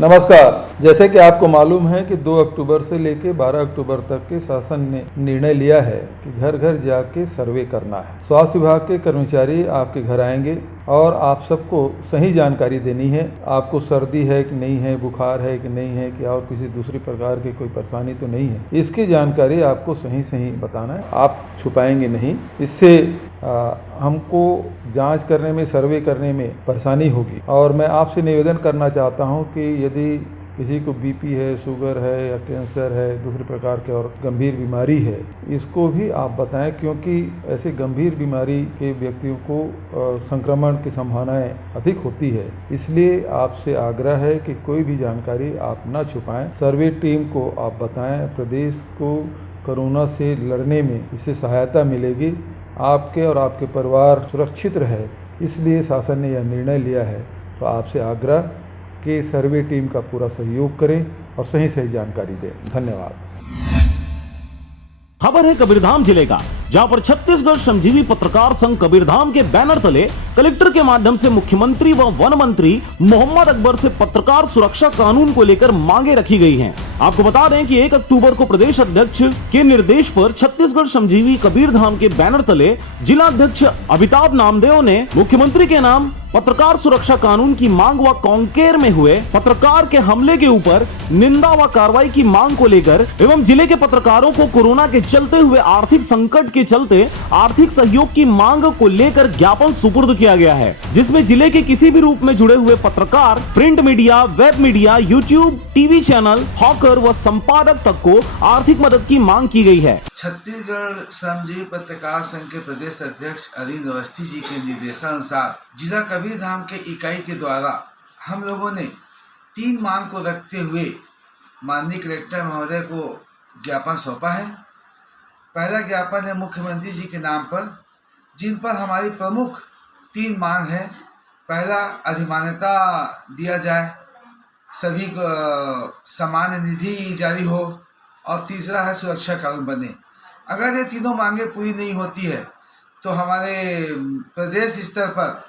नमस्कार। जैसे कि आपको मालूम है कि 2 अक्टूबर से लेकर 12 अक्टूबर तक के शासन ने निर्णय लिया है कि घर घर जाके सर्वे करना है। स्वास्थ्य विभाग के कर्मचारी आपके घर आएंगे और आप सबको सही जानकारी देनी है। आपको सर्दी है कि नहीं है, बुखार है कि नहीं है, कि और किसी दूसरी प्रकार की कोई परेशानी तो नहीं है, इसकी जानकारी आपको सही सही बताना है। आप छुपाएंगे नहीं। इससे हमको जांच करने में, सर्वे करने में परेशानी होगी। और मैं आपसे निवेदन करना चाहता हूं कि यदि किसी को बीपी है, शुगर है या कैंसर है, दूसरे प्रकार के और गंभीर बीमारी है, इसको भी आप बताएं, क्योंकि ऐसे गंभीर बीमारी के व्यक्तियों को संक्रमण की संभावनाएं अधिक होती है। इसलिए आपसे आग्रह है कि कोई भी जानकारी आप न छुपाएं। सर्वे टीम को आप बताएं। प्रदेश को कोरोना से लड़ने में इससे सहायता मिलेगी। आपके और आपके परिवार सुरक्षित रहे, इसलिए शासन ने यह निर्णय लिया है। तो आपसे आग्रह कि सर्वे टीम का पूरा सहयोग करें और सही सही जानकारी दें। धन्यवाद। खबर है कबीरधाम जिले का, जहां पर छत्तीसगढ़ श्रमजीवी पत्रकार संघ कबीरधाम के बैनर तले कलेक्टर के माध्यम से मुख्यमंत्री व वन मंत्री मोहम्मद अकबर से पत्रकार सुरक्षा कानून को लेकर मांगे रखी गई हैं। आपको बता दें कि 1 अक्टूबर को प्रदेश अध्यक्ष के निर्देश पर छत्तीसगढ़ श्रमजीवी कबीरधाम के बैनर तले जिला अध्यक्ष अमिताभ नामदेव ने मुख्यमंत्री के नाम पत्रकार सुरक्षा कानून की मांग व कांकेर में हुए पत्रकार के हमले के ऊपर निंदा व कार्रवाई की मांग को लेकर एवं जिले के पत्रकारों को कोरोना के चलते हुए आर्थिक संकट के चलते आर्थिक सहयोग की मांग को लेकर ज्ञापन सुपुर्द किया गया है, जिसमें जिले के किसी भी रूप में जुड़े हुए पत्रकार, print media, web media, YouTube, TV channel, hawker व संपादक तक को आर्थिक मदद की मांग की गई है। छत्तीसगढ़ श्रमजीवी पत्रकार संघ के प्रदेश अध्यक्ष अरविंद अवस्थी जी के निर्देशानुसार जिला कबीरधाम के इकाई के द्वारा हम लोगों ने 3 मांग को रखते हुए माननीय कलेक्टर महोदय को ज्ञापन सौंपा है। पहला ज्ञापन है मुख्यमंत्री जी के नाम पर, जिन पर हमारी प्रमुख 3 मांग है। पहला, अधिमान्यता दिया जाए, सभी को सामान्य निधि जारी हो, और तीसरा है सुरक्षा कानून बने। अगर ये तीनों मांगे पूरी नहीं होती है तो हमारे प्रदेश स्तर पर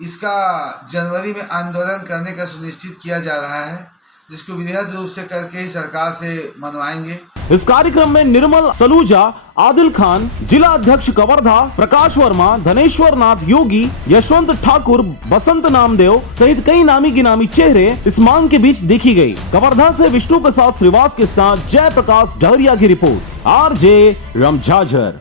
इसका जनवरी में आंदोलन करने का सुनिश्चित किया जा रहा है, जिसको विधिवत रूप से करके ही सरकार से मनवाएंगे। इस कार्यक्रम में निर्मल सलूजा, आदिल खान, जिला अध्यक्ष कवर्धा, प्रकाश वर्मा, धनेश्वर नाथ योगी, यशवंत ठाकुर, बसंत नामदेव सहित कई नामी गिनामी चेहरे इस मांग के बीच देखी गई। कवर्धा से विष्णु प्रसाद श्रीवास के साथ जय प्रकाश डहरिया की रिपोर्ट, RJ रमझाझर।